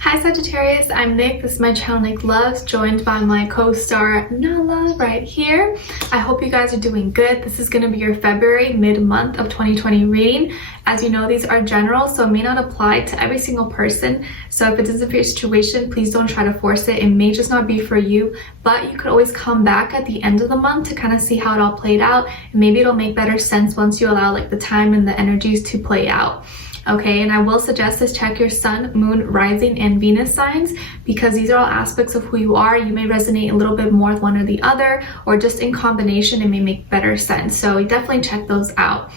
Hi Sagittarius, I'm Nick. This is my channel NicLoves, joined by my co-star Nala right here. I hope you guys are doing good. This is going to be your February mid-month of 2020 reading. As you know, these are general, so it may not apply to every single person. So if it doesn't fit your situation, please don't try to force it. It may just not be for you, but you could always come back at the end of the month to kind of see how it all played out. And maybe it'll make better sense once you allow the time and the energies to play out. Okay, and I will suggest this: check your sun, moon, rising, and Venus signs, because these are all aspects of who you are. You may resonate a little bit more with one or the other, or just in combination it may make better sense. So definitely check those out.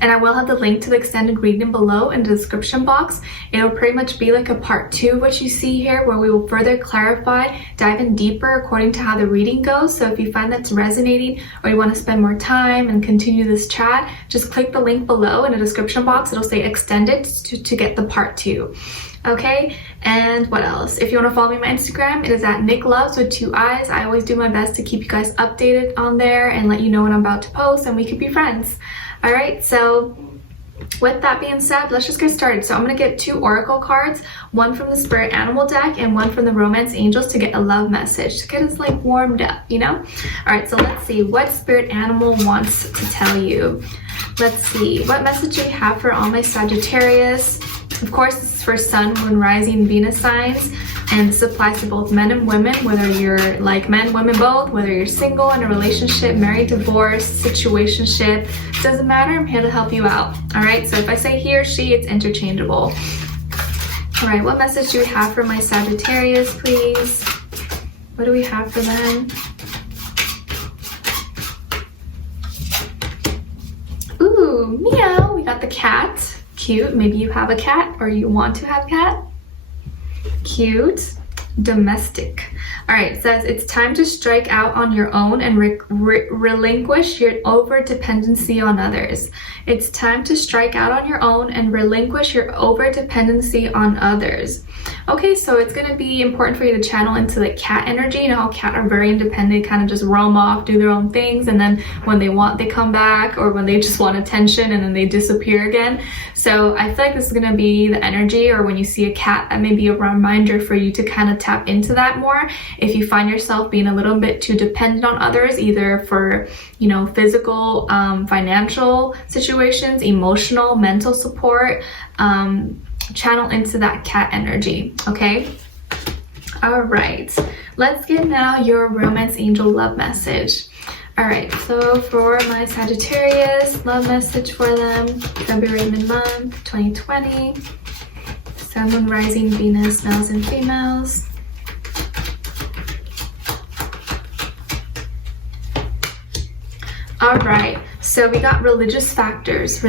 And I will have the link to the extended reading below in the description box. It'll pretty much be like a part 2 of what you see here, where we will further clarify, dive in deeper according to how the reading goes. So if you find that's resonating, or you want to spend more time and continue this chat, just click the link below in the description box. It'll say extended to get the part 2. Okay, and what else? If you want to follow me on my Instagram, it is at NicLoves with 2 eyes. I always do my best to keep you guys updated on there and let you know when I'm about to post, and we could be friends. All right, so with that being said, let's just get started. So I'm going to get 2 oracle cards, one from the spirit animal deck and one from the romance angels, to get a love message, to get us warmed up, you know. All right, so let's see what spirit animal wants to tell you. Let's see what message do we have for all my Sagittarius. Of course, this is for sun, moon, rising, Venus signs, and this applies to both men and women, whether you're men, women both, whether you're single, in a relationship, married, divorced, situationship, doesn't matter. I'm here to help you out. All right, so if I say he or she, it's interchangeable. All right, what message do we have for my Sagittarius, please? What do we have for them? Ooh, meow, we got the cat. Cute. Maybe you have a cat or you want to have a cat. Cute. Domestic. All right, it says it's time to strike out on your own and relinquish your over-dependency on others. It's time to strike out on your own and relinquish your over-dependency on others. Okay, so it's going to be important for you to channel into the cat energy. You know how cats are very independent, kind of just roam off, do their own things, and then when they want, they come back, or when they just want attention and then they disappear again. So I feel like this is going to be the energy, or when you see a cat, that may be a reminder for you to kind of tap into that more. If you find yourself being a little bit too dependent on others, either for, you know, physical, financial situations, emotional, mental support, channel into that cat energy. Okay, all right, let's get now your romance angel love message. All right, so for my Sagittarius, love message for them, February mid-month 2020, sun, moon, rising, Venus, males and females. All right, so we got religious factors.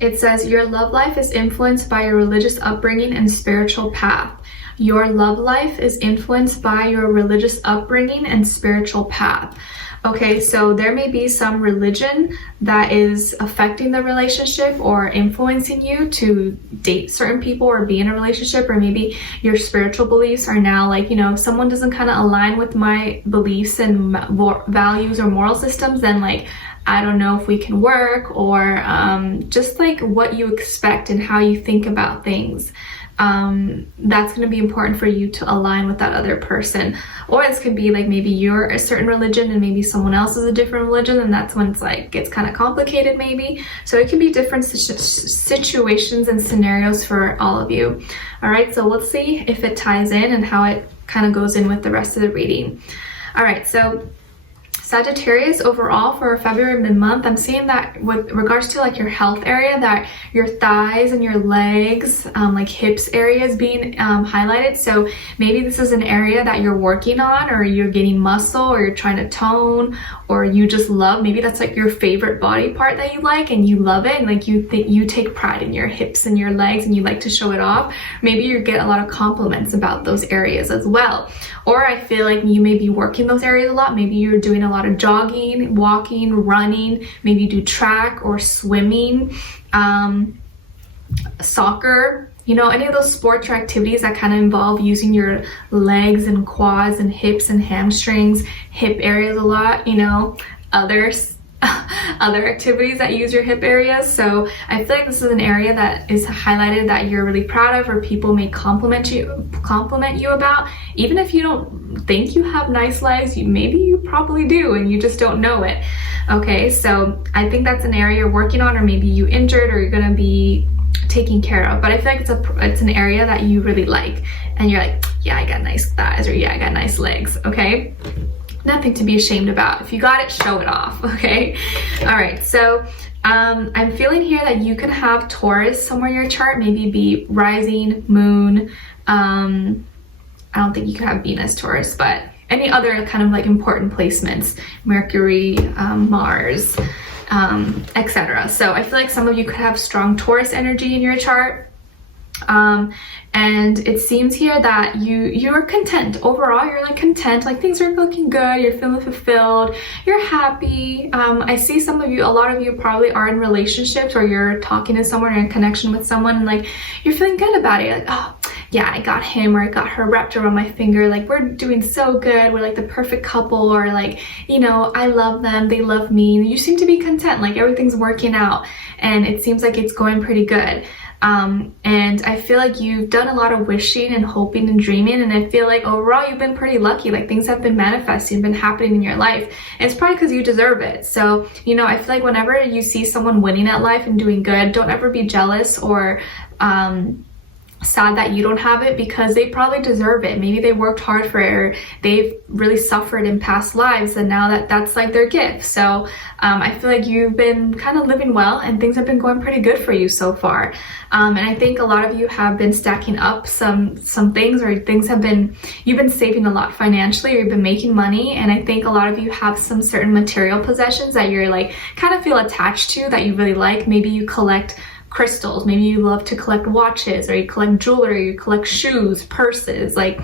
It says your love life is influenced by your religious upbringing and spiritual path. Your love life is influenced by your religious upbringing and spiritual path. Okay, so there may be some religion that is affecting the relationship or influencing you to date certain people or be in a relationship, or maybe your spiritual beliefs are now you know, if someone doesn't kind of align with my beliefs and values or moral systems, then I don't know if we can work, or just what you expect and how you think about things. That's going to be important for you to align with that other person. Or this could be maybe you're a certain religion and maybe someone else is a different religion, and that's when it's gets kind of complicated maybe. So it can be different situations and scenarios for all of you. All right, so let's see if it ties in and how it kind of goes in with the rest of the reading. All right, so Sagittarius, overall for February mid-month, I'm seeing that with regards to your health area, that your thighs and your legs, hips areas being highlighted. So maybe this is an area that you're working on, or you're getting muscle, or you're trying to tone, or you just love, maybe that's your favorite body part that you like and you love it, and you take pride in your hips and your legs and you like to show it off. Maybe you get a lot of compliments about those areas as well. Or I feel you may be working those areas a lot. Maybe you're doing a lot of jogging, walking, running, maybe you do track or swimming, soccer, you know, any of those sports or activities that kind of involve using your legs and quads and hips and hamstrings, hip areas a lot, you know, others other activities that use your hip areas. So I feel like this is an area that is highlighted that you're really proud of, or people may compliment you about. Even if you don't think you have nice legs, maybe you probably do and you just don't know it. Okay, so I think that's an area you're working on, or maybe you injured or you're gonna be taking care of. But I feel like it's an area that you really like, and you're like, yeah, I got nice thighs, or yeah, I got nice legs. Okay, nothing to be ashamed about. If you got it, show it off. Okay, all right. So I'm feeling here that you can have Taurus somewhere in your chart, maybe be rising, moon. I don't think you can have Venus, Taurus, but any other kind of like important placements, Mercury, Mars, etc. So I feel like some of you could have strong Taurus energy in your chart. And it seems here that you're content overall. You're like content, like things are looking good, you're feeling fulfilled, you're happy. I see some of you, a lot of you probably are in relationships, or you're talking to someone or in connection with someone, and like you're feeling good about it. You're like, oh yeah, I got him or I got her wrapped around my finger, like we're doing so good, we're like the perfect couple, or like, you know, I love them, they love me. You seem to be content, like everything's working out and it seems like it's going pretty good. And I feel like you've done a lot of wishing and hoping and dreaming, and I feel like overall you've been pretty lucky. Like things have been manifesting, been happening in your life, and it's probably because you deserve it. So, you know, I feel like whenever you see someone winning at life and doing good, don't ever be jealous or sad that you don't have it, because they probably deserve it. Maybe they worked hard for it, or they've really suffered in past lives, and now that's like their gift. So I feel like you've been kind of living well, and things have been going pretty good for you so far. And I think a lot of you have been stacking up some things, or things have been, you've been saving a lot financially, or you've been making money. And I think a lot of you have some certain material possessions that you're like kind of feel attached to, that you really like. Maybe you collect crystals, maybe you love to collect watches, or you collect jewelry, you collect shoes, purses, like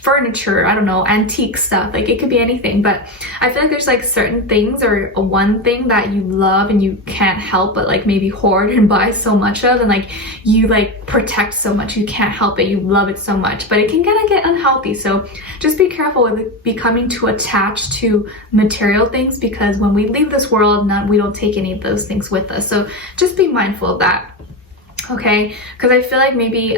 furniture, I don't know, antique stuff. Like it could be anything, but I feel like there's like certain things, or one thing that you love and you can't help but like maybe hoard and buy so much of, and like you like protect so much, you can't help it, you love it so much, but it can kind of get unhealthy. So just be careful with becoming too attached to material things, because when we leave this world, we don't take any of those things with us. So just be mindful of that. Okay, because I feel like maybe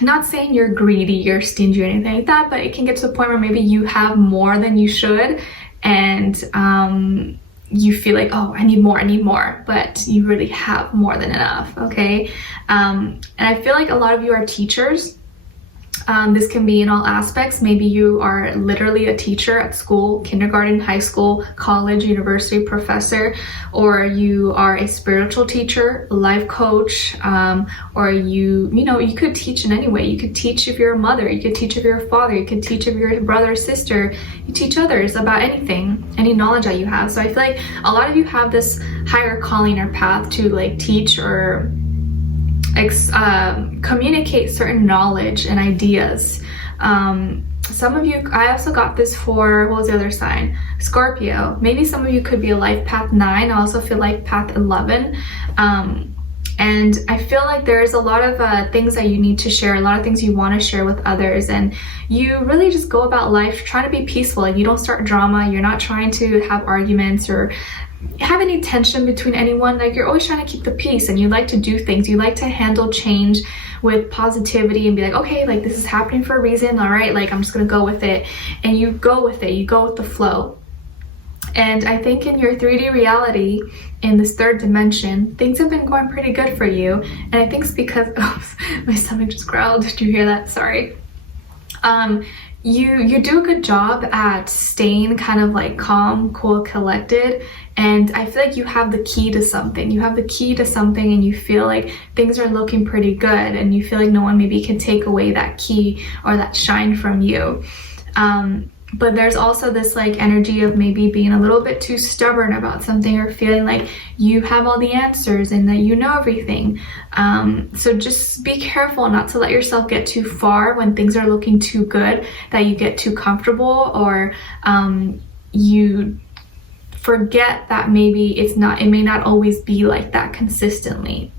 not saying you're greedy, you're stingy or anything like that, but it can get to the point where maybe you have more than you should, and you feel like, oh, I need more, but you really have more than enough. Okay, and I feel like a lot of you are teachers. This can be in all aspects. Maybe you are literally a teacher at school, kindergarten, high school, college, university, professor, or you are a spiritual teacher, a life coach, or you could teach in any way. You could teach if you're a mother, you could teach if you're a father, you could teach if you're a brother or sister. You teach others about anything, any knowledge that you have. So I feel like a lot of you have this higher calling or path to like teach or communicate certain knowledge and ideas. Some of you, I also got this for, what was the other sign? Scorpio. Maybe some of you could be a life path 9. I also feel like path 11. And I feel like there's a lot of things that you need to share, a lot of things you want to share with others, and you really just go about life trying to be peaceful. Like you don't start drama, you're not trying to have arguments or have any tension between anyone. Like you're always trying to keep the peace, and you like to do things, you like to handle change with positivity and be like, okay, like this is happening for a reason, all right, like I'm just gonna go with it. And you go with it, you go with the flow. And I think in your 3D reality, in this third dimension, things have been going pretty good for you. And I think it's because, oops, my stomach just growled. Did you hear that? Sorry. You do a good job at staying kind of like calm, cool, collected. And I feel like you have the key to something. You have the key to something, and you feel like things are looking pretty good, and you feel like no one maybe can take away that key or that shine from you. But there's also this like energy of maybe being a little bit too stubborn about something, or feeling like you have all the answers and that you know everything. So just be careful not to let yourself get too far when things are looking too good, that you get too comfortable, or you forget that maybe it may not always be like that consistently.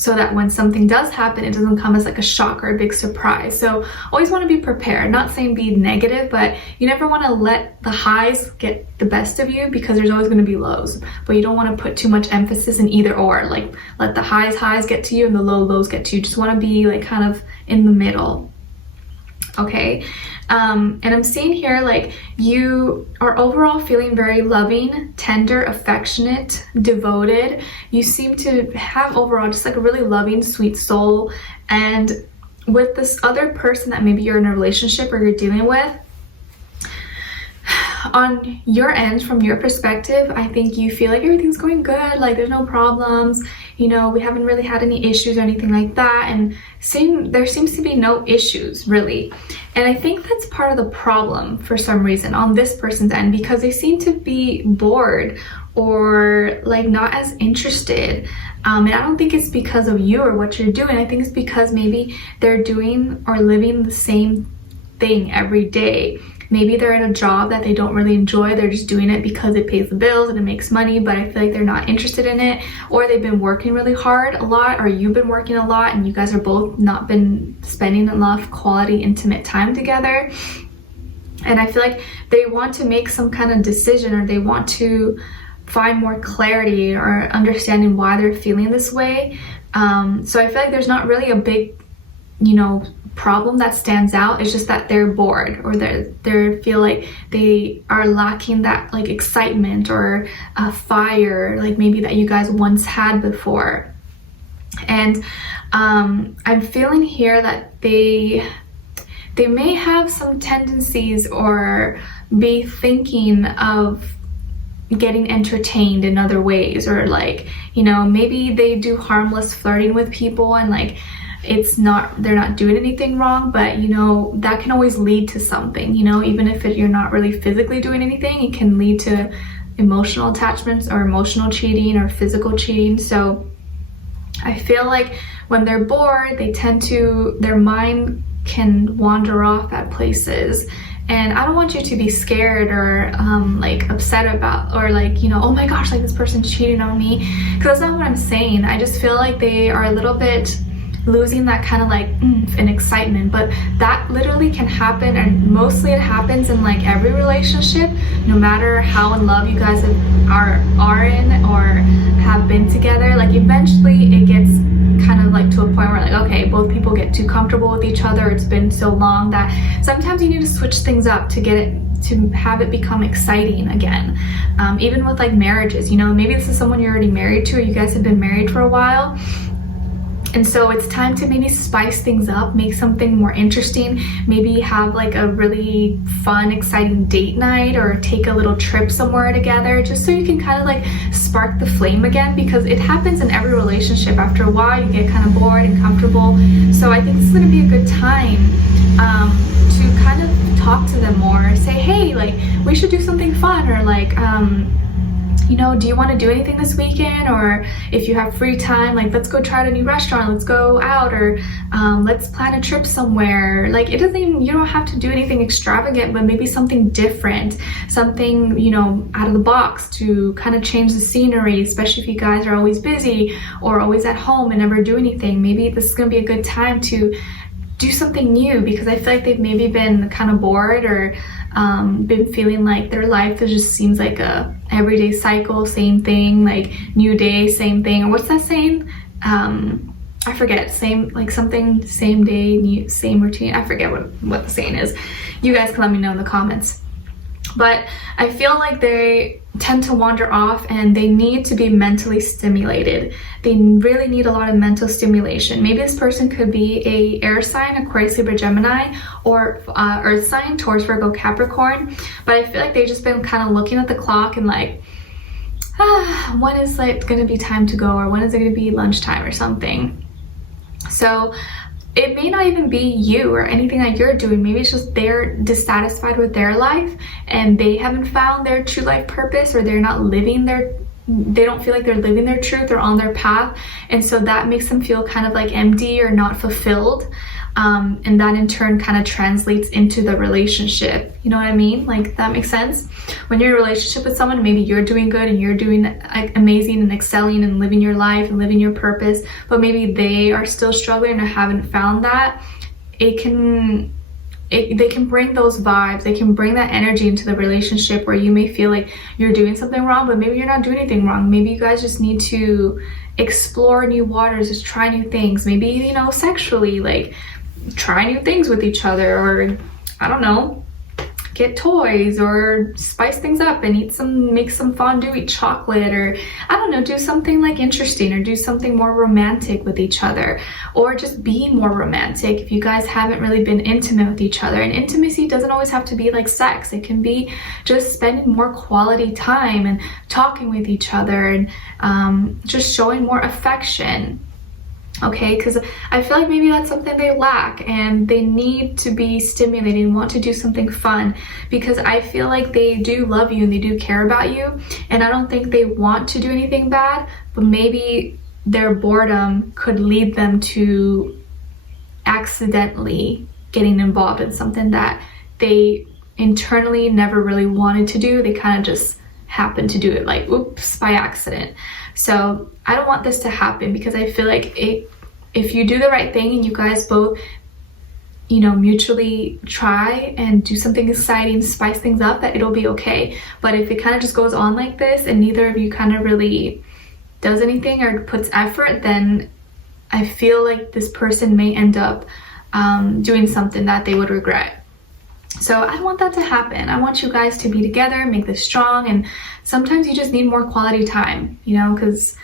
so that when something does happen, it doesn't come as like a shock or a big surprise. So always want to be prepared. Not saying be negative, but you never want to let the highs get the best of you, because there's always going to be lows. But you don't want to put too much emphasis in either or, like let the highs get to you and the lows get to you. Just want to be like kind of in the middle. Okay. And I'm seeing here like you are overall feeling very loving, tender, affectionate, devoted. You seem to have overall just like a really loving, sweet soul. And with this other person that maybe you're in a relationship or you're dealing with, on your end, from your perspective, I think you feel like everything's going good, like there's no problems, you know, we haven't really had any issues or anything like that, and there seems to be no issues really. And I think that's part of the problem for some reason on this person's end, because they seem to be bored or like not as interested. And I don't think it's because of you or what you're doing. I think it's because maybe they're doing or living the same thing every day. Maybe they're in a job that they don't really enjoy. They're just doing it because it pays the bills and it makes money, but I feel like they're not interested in it. Or they've been working really hard a lot, or you've been working a lot and you guys are both not been spending enough quality, intimate time together. And I feel like they want to make some kind of decision, or they want to find more clarity or understanding why they're feeling this way. So I feel like there's not really a big, you know, problem that stands out. It's just that they're bored, or they feel like they are lacking that like excitement or a fire like maybe that you guys once had before. And I'm feeling here that they may have some tendencies or be thinking of getting entertained in other ways, or like, you know, maybe they do harmless flirting with people and like they're not doing anything wrong, but you know, that can always lead to something, you know, even if you're not really physically doing anything, it can lead to emotional attachments or emotional cheating or physical cheating. So I feel like when they're bored, their mind can wander off at places. And I don't want you to be scared or like upset about, or like, you know, oh my gosh, like this person's cheating on me, because that's not what I'm saying. I just feel like they are a little bit losing that kind of like and excitement. But that literally can happen, and mostly it happens in like every relationship, no matter how in love you guys are in or have been together. Like eventually it gets kind of like to a point where like, okay, both people get too comfortable with each other. It's been so long that sometimes you need to switch things up to get it, to have it become exciting again. Even with like marriages, you know, maybe this is someone you're already married to, or you guys have been married for a while, and so it's time to maybe spice things up, make something more interesting. Maybe have like a really fun, exciting date night, or take a little trip somewhere together, just so you can kind of like spark the flame again, because it happens in every relationship. After a while, you get kind of bored and comfortable. So I think this is going to be a good time to kind of talk to them more. Say, hey, like we should do something fun, or like, you know, do you want to do anything this weekend? Or if you have free time, like let's go try out a new restaurant, let's go out, or let's plan a trip somewhere. Like it doesn't even, you don't have to do anything extravagant, but maybe something different, something, you know, out of the box to kind of change the scenery, especially if you guys are always busy or always at home and never do anything. Maybe this is going to be a good time to do something new, because I feel like they've maybe been kind of bored, or been feeling like their life just seems like a everyday cycle, same thing, like new day, same thing. Or what's that saying? I forget, same, like something, same day, new, same routine. I forget what the saying is. You guys can let me know in the comments. But I feel like they tend to wander off, and they need to be mentally stimulated. They really need a lot of mental stimulation. Maybe this person could be a air sign, Aquarius, Libra, Gemini, or earth sign, Taurus, Virgo, Capricorn. But I feel like they've just been kind of looking at the clock and like, when is like going to be time to go, or when is it going to be lunchtime or something. So it may not even be you or anything that you're doing. Maybe it's just they're dissatisfied with their life and they haven't found their true life purpose, or they're not living they don't feel like they're living their truth or on their path. And so that makes them feel kind of like empty or not fulfilled. and that in turn kind of translates into the relationship. You know what I mean? Like, that makes sense. When you're in a relationship with someone, maybe you're doing good and you're doing like amazing and excelling and living your life and living your purpose, but maybe they are still struggling or haven't found that. They can bring those vibes, they can bring that energy into the relationship where you may feel like you're doing something wrong, but maybe you're not doing anything wrong. Maybe you guys just need to explore new waters, just try new things. Maybe, you know, sexually, like try new things with each other, or I don't know, get toys or spice things up and make some fondue, eat chocolate, or I don't know, do something like interesting, or do something more romantic with each other, or just be more romantic if you guys haven't really been intimate with each other. And intimacy doesn't always have to be like sex. It can be just spending more quality time and talking with each other and just showing more affection. Okay, because I feel like maybe that's something they lack and they need to be stimulated and want to do something fun, because I feel like they do love you and they do care about you, and I don't think they want to do anything bad, but maybe their boredom could lead them to accidentally getting involved in something that they internally never really wanted to do. They kind of just happened to do it, like, oops, by accident. So I don't want this to happen, because I feel like if you do the right thing and you guys both, you know, mutually try and do something exciting, spice things up, that it'll be okay. But if it kind of just goes on like this and neither of you kind of really does anything or puts effort, then I feel like this person may end up doing something that they would regret. So I want that to happen. I want you guys to be together, make this strong, and sometimes you just need more quality time, you know, because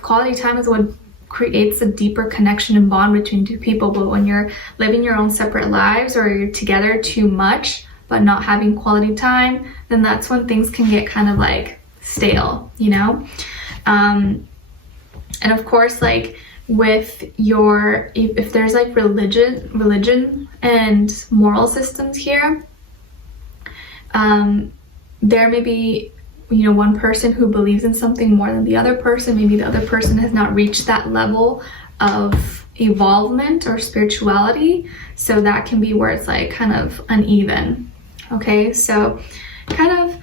quality time is what creates a deeper connection and bond between two people. But when you're living your own separate lives, or you're together too much but not having quality time, then that's when things can get kind of like stale, you know. And of course, like with your, if there's like religion and moral systems here, there may be, you know, one person who believes in something more than the other person. Maybe the other person has not reached that level of evolvement or spirituality, so that can be where it's like kind of uneven. Okay, so kind of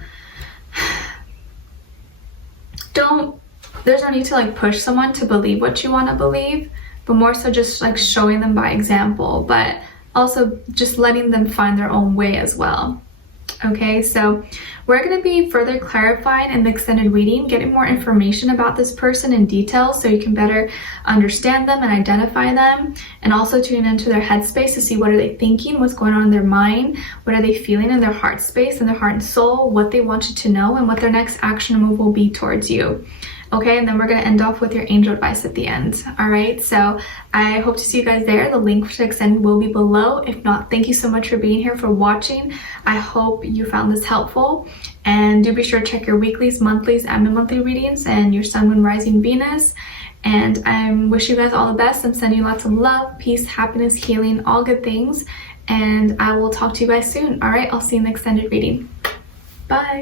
there's no need to like push someone to believe what you want to believe, but more so just like showing them by example, but also just letting them find their own way as well. Okay, so we're going to be further clarifying in the extended reading, getting more information about this person in detail so you can better understand them and identify them, and also tune into their headspace to see what are they thinking, what's going on in their mind, what are they feeling in their heart space and their heart and soul, what they want you to know, and what their next action move will be towards you. Okay, and then we're going to end off with your angel advice at the end. All right, so I hope to see you guys there. The link to extend will be below. If not, thank you so much for being here, for watching. I hope you found this helpful, and do be sure to check your weeklies, monthlies, and monthly readings, and your sun, moon, rising, Venus. And I wish you guys all the best. I'm sending you lots of love, peace, happiness, healing, all good things, and I will talk to you guys soon. All right, I'll see you in the extended reading. Bye.